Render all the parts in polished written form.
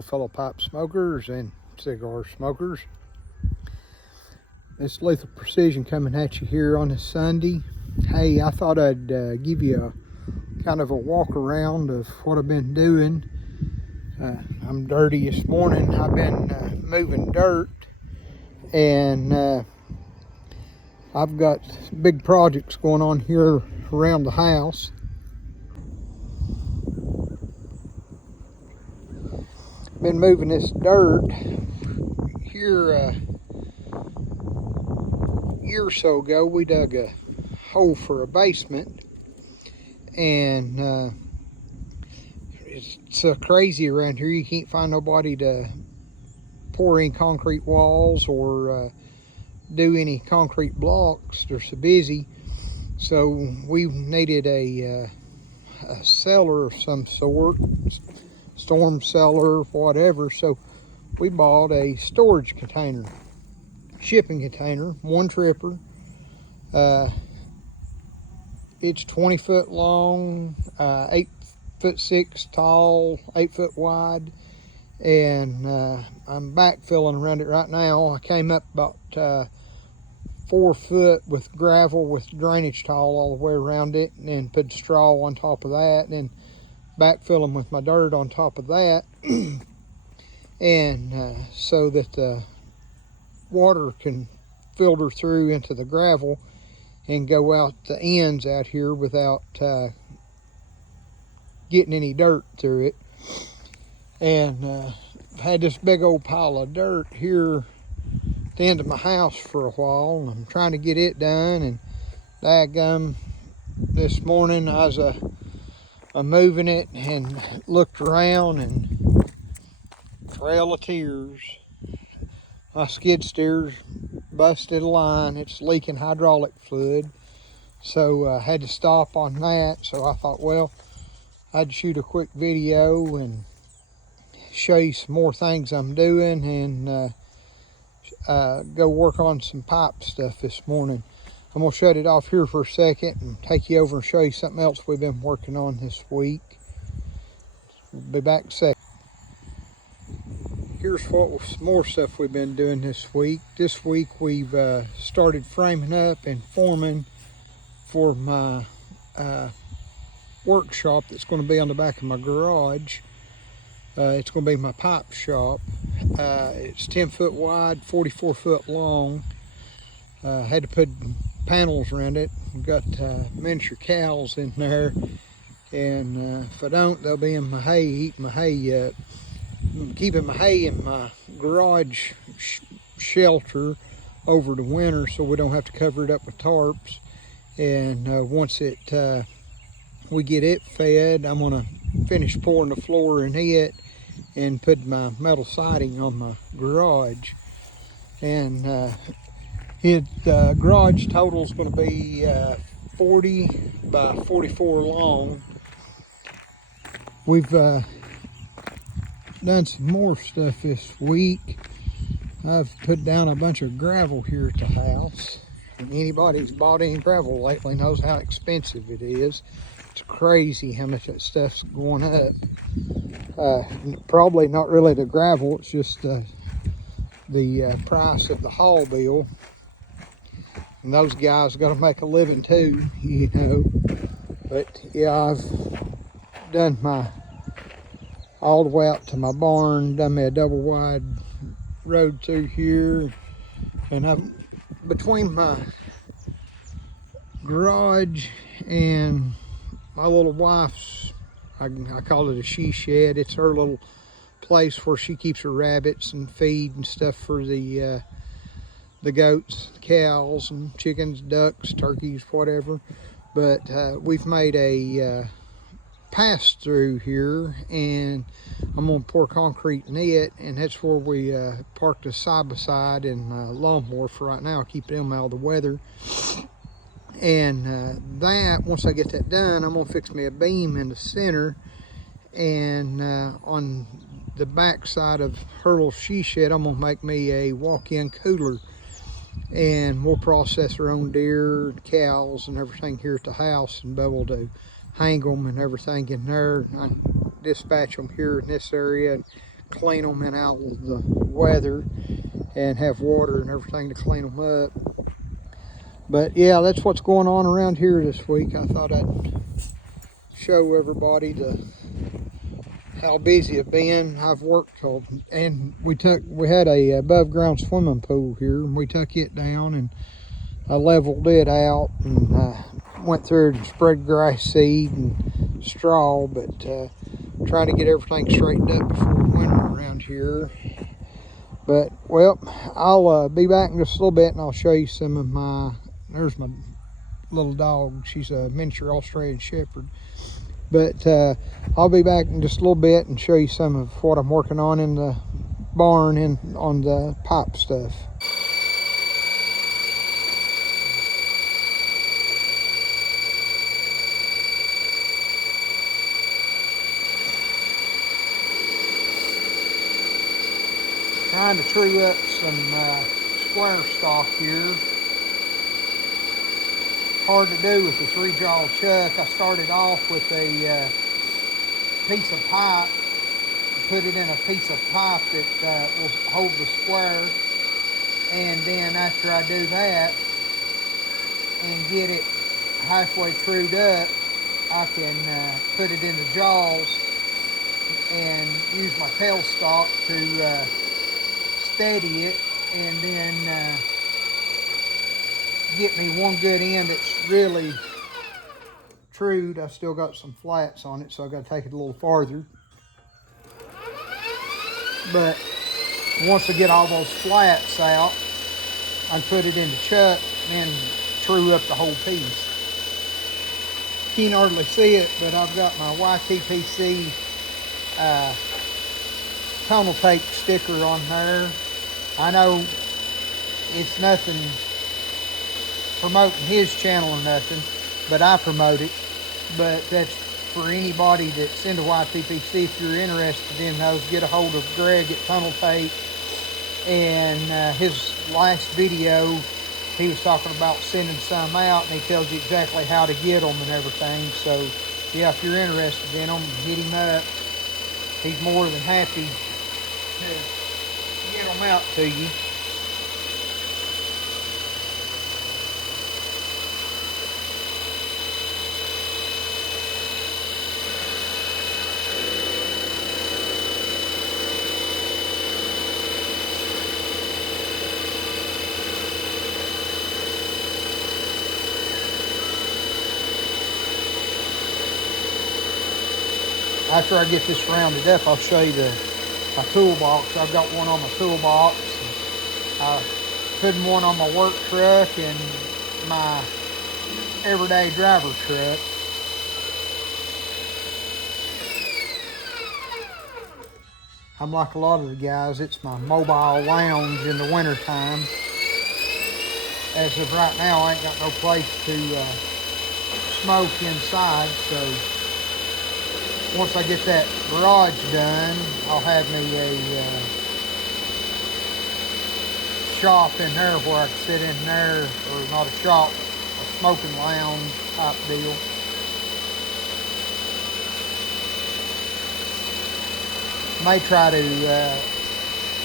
Hello, fellow pipe smokers and cigar smokers. It's Lethal Precision coming at you here on this Sunday. Hey, I thought I'd give you a kind of a walk around of what I've been doing. I'm dirty this morning. I've been moving dirt, and I've got big projects going on here around the house. Been moving this dirt here. A year or so ago, we dug a hole for a basement, and it's so crazy around here. You can't find nobody to pour in concrete walls or do any concrete blocks. They're so busy. So we needed a cellar of some sort, storm cellar, whatever. So we bought a storage container, shipping container, one tripper. It's 20 foot long, 8'6" tall, 8 foot wide, and I'm backfilling around it right now. I came up about 4 foot with gravel with drainage tile all the way around it, and then put straw on top of that, and then backfilling with my dirt on top of that, and so that the water can filter through into the gravel and go out the ends out here without getting any dirt through it. And I've had this big old pile of dirt here at the end of my house for a while, and I'm trying to get it done. And daggum, this morning I was moving it and looked around, and trail of tears. My skid steer's busted a line. It's leaking hydraulic fluid, so I had to stop on that. So I thought, well, I'd shoot a quick video and show you some more things I'm doing, and go work on some pipe stuff this morning. I'm gonna shut it off here for a second and take you over and show you something else we've been working on this week. We'll be back in a second. Here's what more stuff we've been doing this week. This week we've started framing up and forming for my workshop that's going to be on the back of my garage. It's going to be my pipe shop. It's 10 foot wide, 44 foot long. Had to put panels around it. Got miniature cows in there, and if I don't, they'll be in my hay, eating my hay up. I'm keeping my hay in my garage shelter over the winter, so we don't have to cover it up with tarps. And once we get it fed, I'm gonna finish pouring the floor in it and put my metal siding on my garage. And garage total is going to be 40 by 44 long. We've done some more stuff this week. I've put down a bunch of gravel here at the house, and anybody who's bought any gravel lately knows how expensive it is. It's crazy how much that stuff's going up. Probably not really the gravel, it's just the price of the haul bill. And those guys got to make a living too, you know. But yeah, I've done my all the way out to my barn, done me a double wide road through here, and I'm between my garage and my little wife's, I call it a she shed. It's her little place where she keeps her rabbits and feed and stuff for the goats, cows, and chickens, ducks, turkeys, whatever. But we've made a pass through here, and I'm gonna pour concrete in it, and that's where we parked a side-by-side and lawnmower for right now, keep them out of the weather. And that, once I get that done, I'm gonna fix me a beam in the center, and on the back side of her little she shed, I'm gonna make me a walk-in cooler, and we'll process our own deer, cows, and everything here at the house, and be able to hang them and everything in there. I dispatch them here in this area and clean them in out of the weather and have water and everything to clean them up. But yeah, that's what's going on around here this week. I thought I'd show everybody how busy I've been. I've worked till, and we had a above ground swimming pool here, and we took it down and I leveled it out and went through and spread grass seed and straw, but trying to get everything straightened up before winter around here. But well, I'll be back in just a little bit and I'll show you some of there's my little dog. She's a miniature Australian Shepherd. But I'll be back in just a little bit and show you some of what I'm working on in the barn and on the pipe stuff. Trying to true up some square stock here. Hard to do with the 3-jaw chuck. I started off with a piece of pipe, put it in a piece of pipe that will hold the square, and then after I do that and get it halfway trued up, I can put it in the jaws and use my tailstock to steady it, and then get me one good end that's really trued. I still got some flats on it, so I got to take it a little farther. But once I get all those flats out, I put it in the chuck and true up the whole piece. Can't hardly see it, but I've got my YTPC tonal tape sticker on there. I know it's nothing promoting his channel or nothing, but I promote it. But that's for anybody that's into YTPC. If you're interested in those, get a hold of Greg at Tunnel Tape. And his last video, he was talking about sending some out, and he tells you exactly how to get them and everything. So yeah, if you're interested in them, hit him up. He's more than happy to get them out to you. After I get this rounded up, I'll show you my toolbox. I've got one on my toolbox. I'm putting one on my work truck and my everyday driver truck. I'm like a lot of the guys, it's my mobile lounge in the winter time. As of right now, I ain't got no place to smoke inside, so once I get that garage done, I'll have me a shop in there where I can sit in there, or not a shop, a smoking lounge type deal. May try to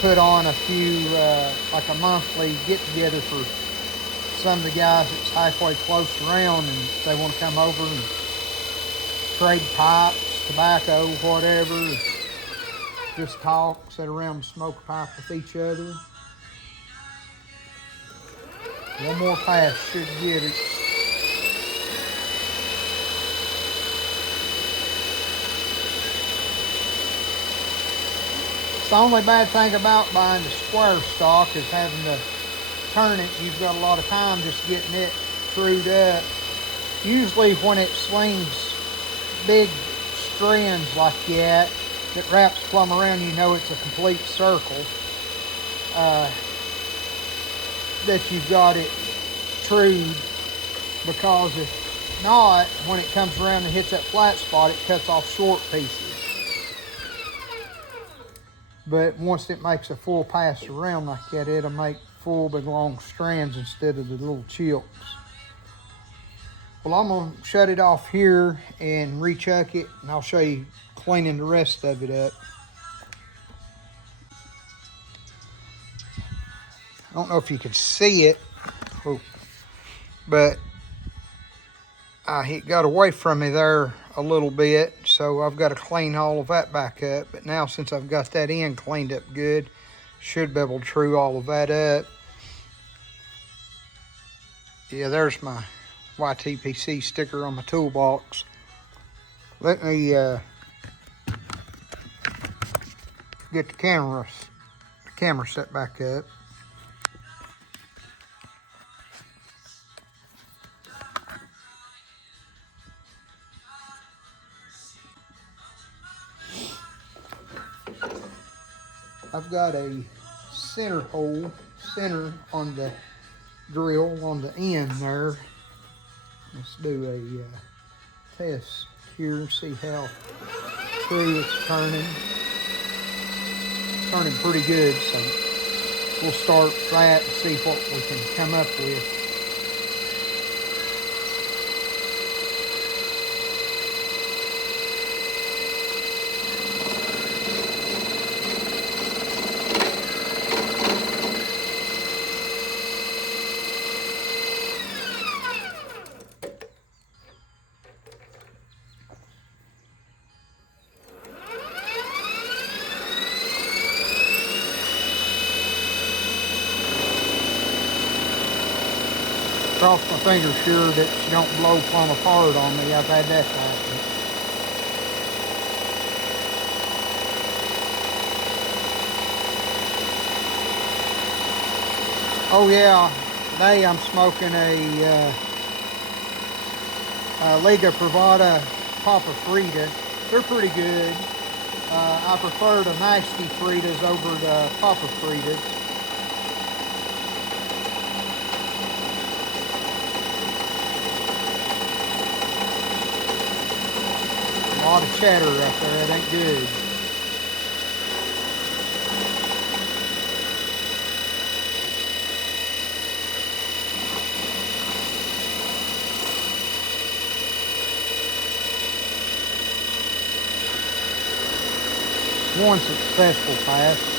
put on a few, like a monthly get together for some of the guys that's halfway close around, and if they want to come over and trade pipes, tobacco, whatever, just talk, sit around and smoke a pipe with each other. One more pass should get it. It's the only bad thing about buying the square stock is having to turn it. You've got a lot of time just getting it trued up. Usually when it slings big strands like that wraps plumb around, you know it's a complete circle, that you've got it trued, because if not, when it comes around and hits that flat spot, it cuts off short pieces. But once it makes a full pass around like that, it'll make full big long strands instead of the little chips. Well, I'm going to shut it off here and rechuck it, and I'll show you cleaning the rest of it up. don't know if you can see it, but it got away from me there a little bit, so I've got to clean all of that back up. But now since I've got that end cleaned up good, should be able to true all of that up. Yeah, there's my YTPC sticker on my toolbox. Let me get the camera set back up. I've got a center on the drill on the end there. Let's do a test here, see how true it's turning. It's turning pretty good, so we'll start that and see what we can come up with. Cross my fingers sure that she don't blow plumb apart on me. I've had that happen. Oh yeah, today I'm smoking a Liga Privada Papa Frita. They're pretty good. I prefer the nasty Fritas over the Papa Fritas. A lot of chatter up there, it ain't good. One successful pass.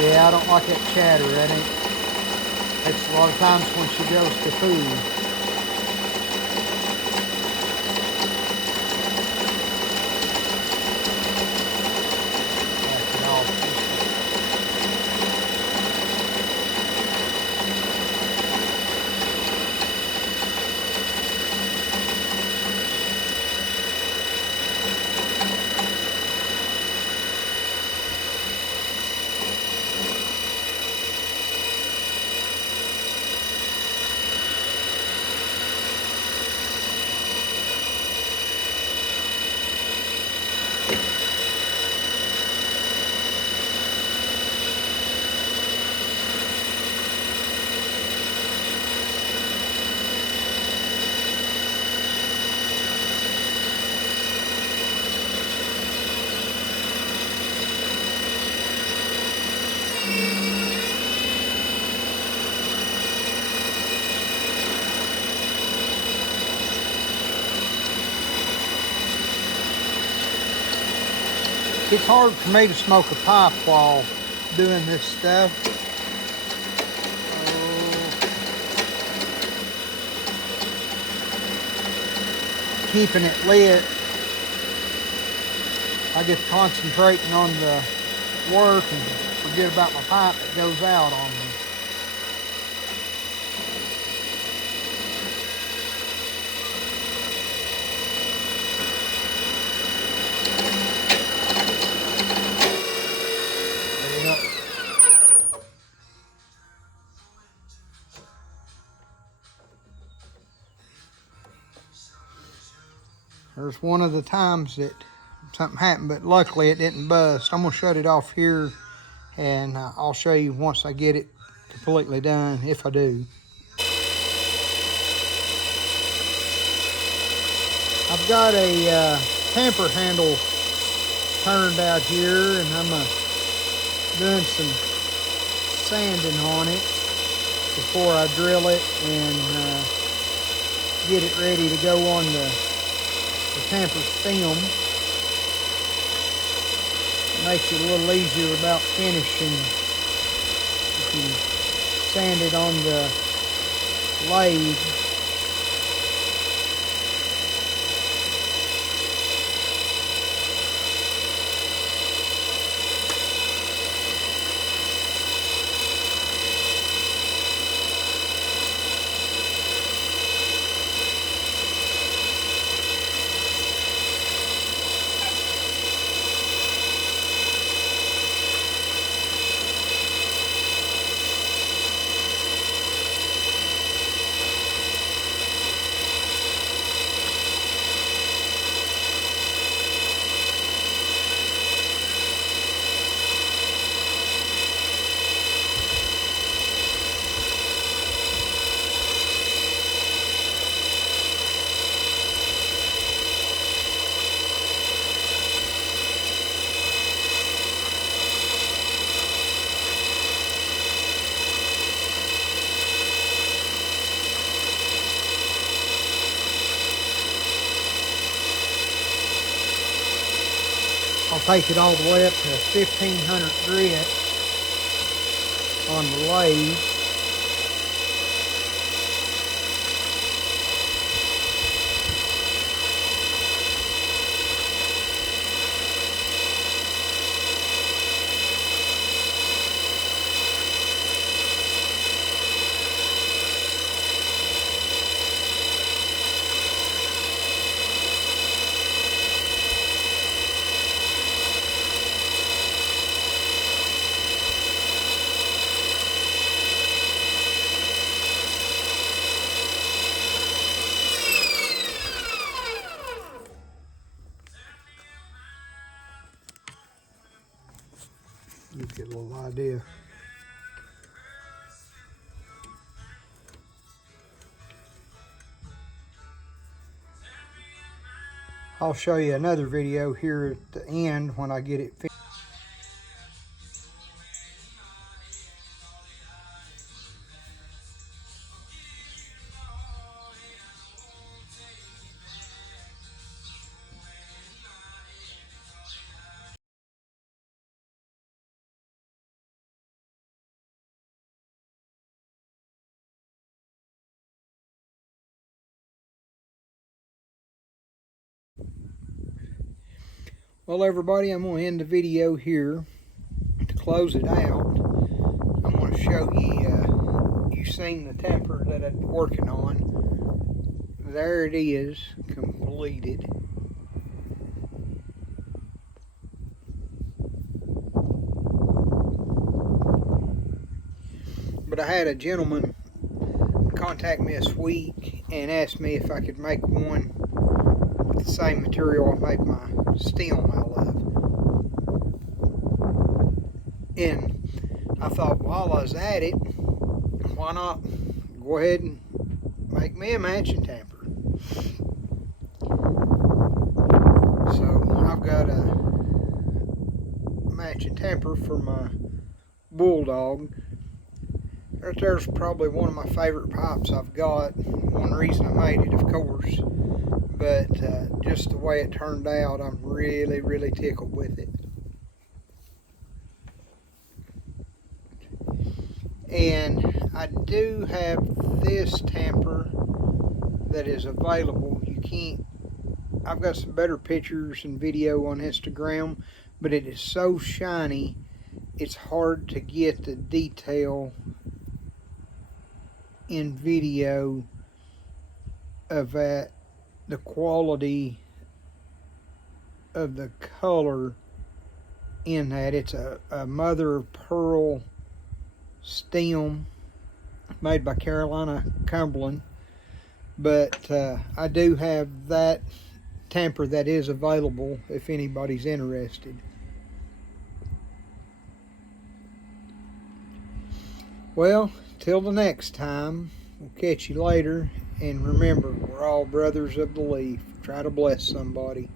Yeah, I don't like that chatter. It's a lot of times when she goes to food. It's hard for me to smoke a pipe while doing this stuff. Keeping it lit, I get concentrating on the work and forget about my pipe that goes out on me. There's one of the times that something happened, but luckily it didn't bust. I'm gonna shut it off here and I'll show you once I get it completely done, if I do. I've got a tamper handle turned out here, and I'm doing some sanding on it before I drill it and get it ready to go on the tamper stem. It makes it a little easier about finishing if you sand it on the lathe. I'll take it all the way up to 1500 grit on the lathe. You get a little idea. I'll show you another video here at the end when I get it finished. Well, everybody, I'm going to end the video here. To close it out, I'm going to show you, you've seen the tamper that I'm working on. There it is, completed. But I had a gentleman contact me this week and asked me if I could make one with the same material I make my stem out of. And I thought, while I was at it, why not go ahead and make me a matching tamper. So I've got a matching tamper for my bulldog. Right there's probably one of my favorite pipes I've got. One reason I made it, of course, but just the way it turned out, I'm really tickled with it. And I do have this tamper that is available. I've got some better pictures and video on Instagram, but it is so shiny, it's hard to get the detail in video of the quality of the color in that. It's a mother of pearl stem made by Carolina Cumberland, but I do have that tamper that is available if anybody's interested. Well, till the next time, we'll catch you later, and remember, we're all brothers of the leaf. Try to bless somebody.